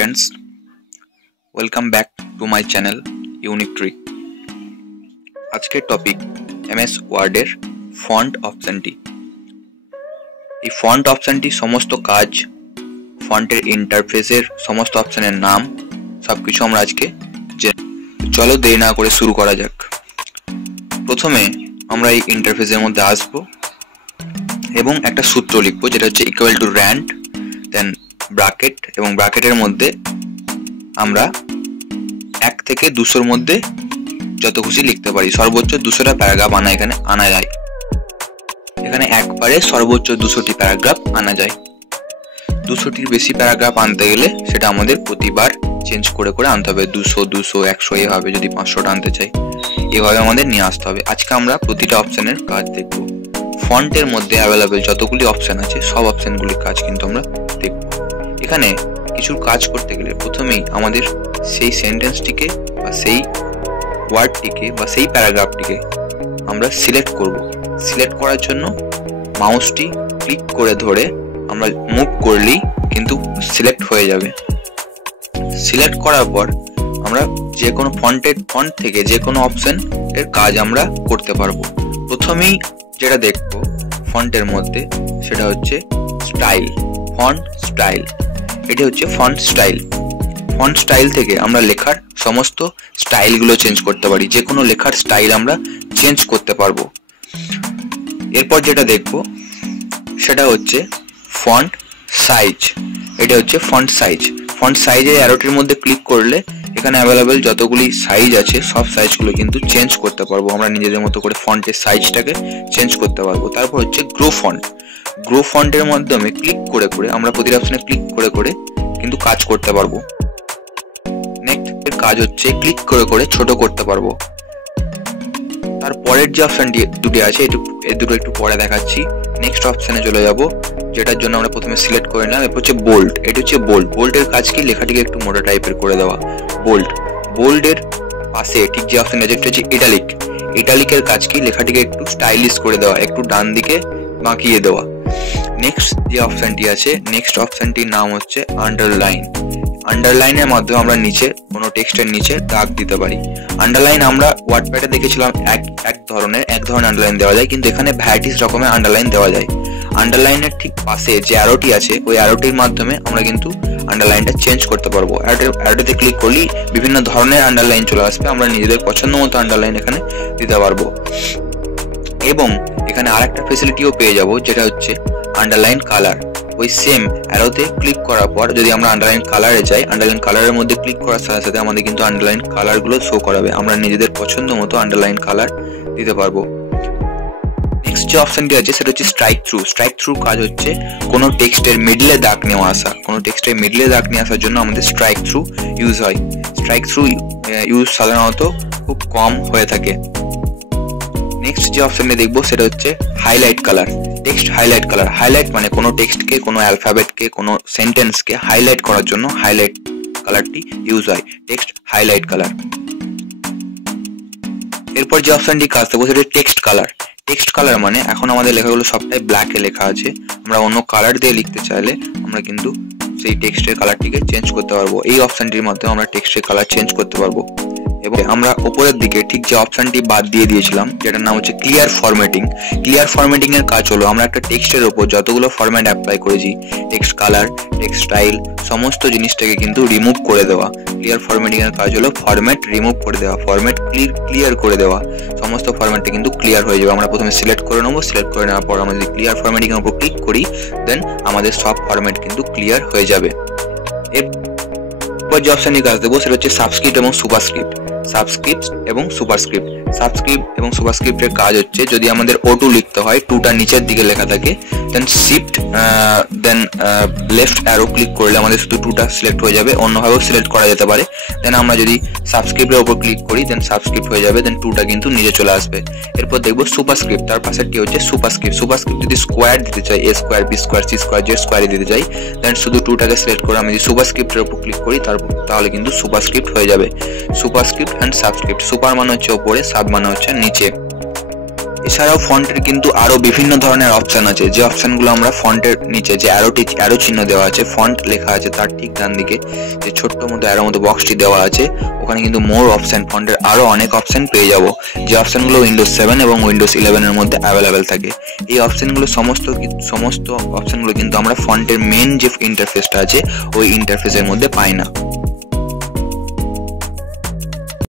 students, welcome back to my channel Unique Tree. আজকের topic MS Word এর font অপশনটি। এই ফন্ট অপশনটি সমস্ত কাজ, ফন্টের ইন্টারফেসের সমস্ত অপশনের নাম সবকিছু আমরা আজকে চলো দেরি না করে শুরু করা যাক। প্রথমে আমরা এই ইন্টারফেসের মধ্যে আসব এবং একটা সূত্র লিখবো যেটা হচ্ছে equal to rand, then bracket, এবং ব্র্যাকেটের মধ্যে আমরা 1 থেকে 200 মধ্যে যত খুশি লিখতে পারি। সর্বোচ্চ 200টা প্যারাগ্রাফ এখানে আনা যায়। এখানে একবারে সর্বোচ্চ 200টি প্যারাগ্রাফ আনা যায়। 200টির বেশি প্যারাগ্রাফ আনতে গেলে সেটা আমাদের প্রতিবার চেঞ্জ করে করে আনতে হবে। 200, 200, 100 এভাবে যদি 500টা আনতে চাই এভাবে আমাদের নিয়ে আসতে হবে। আজকে আমরা প্রতিটা অপশনের কাজ দেখব। ফন্টের মধ্যে অ্যাভেলেবেল যতগুলি অপশন আছে সব অপশনগুলির কাজ কিন্তু আমরা দেখব। এখানে কিছু কাজ করতে গেলে প্রথমেই আমাদের সেই সেন্টেন্সটিকে বা সেই ওয়ার্ডটিকে বা সেই প্যারাগ্রাফটিকে আমরা সিলেক্ট করব। সিলেক্ট করার জন্য মাউসটি ক্লিক করে ধরে আমরা মুভ করলেই কিন্তু সিলেক্ট হয়ে যাবে। সিলেক্ট করার পর আমরা যে কোনো ফন্ট থেকে যে কোনো অপশন এর কাজ আমরা করতে পারবো। প্রথমেই যেটা দেখবো ফন্টের মধ্যে সেটা হচ্ছে স্টাইল, ফন্ট স্টাইল। এটি হচ্ছে ফন্ট স্টাইল। ফন্ট স্টাইল থেকে আমরা লেখার সমস্ত স্টাইলগুলো চেঞ্জ করতে পারি। যে কোনো লেখার স্টাইল আমরা চেঞ্জ করতে পারবো। এরপর যেটা দেখবো সেটা হচ্ছে ফন্ট সাইজ। এটা হচ্ছে ফন্ট সাইজ। ফন্ট সাইজের অ্যারোটির মধ্যে ক্লিক করলে এখানে অ্যাভেলেবেল যতগুলি সাইজ আছে সব সাইজগুলো কিন্তু চেঞ্জ করতে পারবো। আমরা নিজেদের মতো করে ফন্টের সাইজটাকে চেঞ্জ করতে পারবো। তারপর হচ্ছে গ্রো ফন্ট। গ্রো ফন্টের মাধ্যমে ক্লিক করে করে আমরা প্রতিটা অপশনে ক্লিক করে করে কিন্তু কাজ করতে পারবো। নেক্সট এর কাজ হচ্ছে ক্লিক করে করে ছোট করতে পারবো। তারপরের যে অপশনটি দুটি আছে এই দুটো একটু পরে দেখাচ্ছি। নেক্সট অপশনে চলে যাব, যেটার জন্য আমরা প্রথমে সিলেক্ট করে নিলাম। এরপর হচ্ছে বোল্ড। এটা হচ্ছে বোল্ড। বোল্ডের কাজ কি লেখাটিকে একটু মোটা টাইপের করে দেওয়া। বোল্ড। বোল্ডের পাশে ঠিক যে অপশন আছে হচ্ছে ইটালিক। ইটালিকের কাজ কি লেখাটিকে একটু স্টাইলিশ করে দেওয়া, একটু ডান দিকে বাঁকিয়ে দেওয়া। নেক্সট যে অপশনটি আছে, নেক্সট অপশনটির নাম হচ্ছে আন্ডারলাইন। আন্ডারলাইনের মাধ্যমে আমরা নিচে কোনো টেক্সটের নিচে দাগ দিতে পারি। আন্ডারলাইন আমরা ওয়ার্ডপ্যাডে দেখেছিলাম এক ধরনের আন্ডারলাইন দেওয়া যায়, কিন্তু এখানে ভ্যারাইটিস রকমের আন্ডারলাইন দেওয়া যায়। আন্ডারলাইনের ঠিক পাশে যে অ্যারোটি আছে ওই অ্যারোটির মাধ্যমে আমরা কিন্তু আন্ডারলাইনটা চেঞ্জ করতে পারবো। অ্যারোটিতে ক্লিক করলেই বিভিন্ন ধরনের আন্ডারলাইন চলে আসবে। আমরা নিজেদের পছন্দ মতো আন্ডারলাইন এখানে দিতে পারবো। এবং এখানে আরেকটা ফেসিলিটিও পেয়ে যাব, যেটা হচ্ছে আন্ডারলাইন কালার। ওই সেম অ্যারোতে ক্লিক করার পর যদি আমরা আন্ডারলাইন কালারে যাই, আন্ডারলাইন কালারের মধ্যে ক্লিক করার সাথে সাথে আমাদের কিন্তু আন্ডারলাইন কালারগুলো শো করাবে। আমরা নিজেদের পছন্দ মতো আন্ডারলাইন কালার দিতে পারবো। নেক্সট যে অপশনটি আছে সেটা হচ্ছে স্ট্রাইক থ্রু। স্ট্রাইক থ্রু কাজ হচ্ছে কোনো টেক্সটের মিডলে দাগ নিয়ে আসা। কোনো টেক্সটের মিডলে দাগ নিয়ে আসার জন্য আমাদের স্ট্রাইক থ্রু ইউজ হয়। স্ট্রাইক থ্রু ইউজ সাধারণত খুব কম হয়ে থাকে। নেক্সট যে অপশনটি দেখবো সেটা হচ্ছে highlight colour. Text highlight colour. Highlight মানে কোনো টেক্সটকে, কোনো অ্যালফাবেটকে, কোনো সেন্টেন্সকে হাইলাইট করার জন্য হাইলাইট কালারটি ইউজ হয়। Text highlight colour. এরপর যে অপশনটি কাজ দেবো সেটা টেক্সট কালার। টেক্সট কালার মানে এখন আমাদের লেখাগুলো সবটাই ব্ল্যাকে লেখা আছে। আমরা অন্য কালার দিয়ে লিখতে চাইলে আমরা কিন্তু সেই টেক্সটের কালারটিকে চেঞ্জ করতে পারবো। এই অপশনটির মাধ্যমে আমরা টেক্সটের কালার চেঞ্জ করতে পারবো। এবং আমরা উপরের দিকে ঠিক যে অপশনটি বাদ দিয়ে দিয়েছিলাম যেটার নাম হচ্ছে ক্লিয়ার ফরম্যাটিং। ক্লিয়ার ফরম্যাটিং এর কাজ হলো আমরা একটা টেক্সটের উপর যতগুলো ফরম্যাট অ্যাপ্লাই করেছি, টেক্সট কালার, টেক্সট স্টাইল, সমস্ত জিনিসটাকে কিন্তু রিমুভ করে দেওয়া। ক্লিয়ার ফরম্যাটিং এর কাজ হলো ফরম্যাট রিমুভ করে দেওয়া, ফরম্যাট ক্লিয়ার করে দেওয়া। সমস্ত ফরম্যাটটা কিন্তু ক্লিয়ার হয়ে যাবে। আমরা প্রথমে সিলেক্ট করে নেবো। সিলেক্ট করে নেওয়ার পর আমরা যদি ক্লিয়ার ফরম্যাটিং এর উপর ক্লিক করি দেন আমাদের সব ফরম্যাট কিন্তু ক্লিয়ার হয়ে যাবে। এরপর যে অপশনটি কাজ দেবো সেটা হচ্ছে সাবস্ক্রিপ্ট এবং সুপারস্ক্রিপ্ট। সাবস্ক্রিপ্ট এবং সুপারস্ক্রিপ্ট। সাবস্ক্রিপ্ট এবং সুপারস্ক্রিপ্টের কাজ হচ্ছে যদি আমাদের O2 লিখতে হয়, 2টা নিচের দিকে লেখা থাকে, দেন শিফট দেন লেফট অ্যারো ক্লিক করলে আমাদের শুধু 2টা সিলেক্ট হয়ে যাবে। অন্যভাবেও সিলেক্ট করা যেতে পারে। দেন আমরা যদি সাবস্ক্রিপ্টের উপর ক্লিক করি দেন সাবস্ক্রিপ্ট হয়ে যাবে। দেন 2টা কিন্তু নিচে চলে আসবে। এরপর দেখবো সুপারস্ক্রিপ্ট। তার পাশেরটি হচ্ছে সুপারস্ক্রিপ্ট। সুপারস্ক্রিপ্ট যদি স্কোয়ার দিতে চাই, A square, B square, C square, Z স্কোয়ারে দিতে চাই, দেন শুধু 2টাকে সিলেক্ট করে আমি যদি সুপারস্ক্রিপ্টের উপর ক্লিক করি তাহলে কিন্তু সুপারস্ক্রিপ্ট হয়ে যাবে। Superscript and subscript. সুপার মানে হচ্ছে ওপরে, সাব মানে হচ্ছে নিচে। এছাড়াও ফন্টের কিন্তু আরো বিভিন্ন ধরনের অপশন আছে, যে অপশনগুলো আমরা ফন্টের নিচে যে অ্যারো চিহ্ন দেওয়া আছে, ফন্ট লেখা আছে তার ঠিক ডান দিকে যে ছোট্ট মতো অ্যারো মতো বক্সটি দেওয়া আছে, ওখানে কিন্তু মোর অপশন, ফন্টের আরো অনেক অপশন পেয়ে যাব, যে অপশনগুলো উইন্ডোজ 7 এবং উইন্ডোজ 11 এর মধ্যে অ্যাভেলেবেল থাকে। এই অপশনগুলো সমস্ত অপশনগুলো কিন্তু আমরা ফন্টের মেন যে ইন্টারফেসটা আছে ওই ইন্টারফেসের মধ্যে পাই না।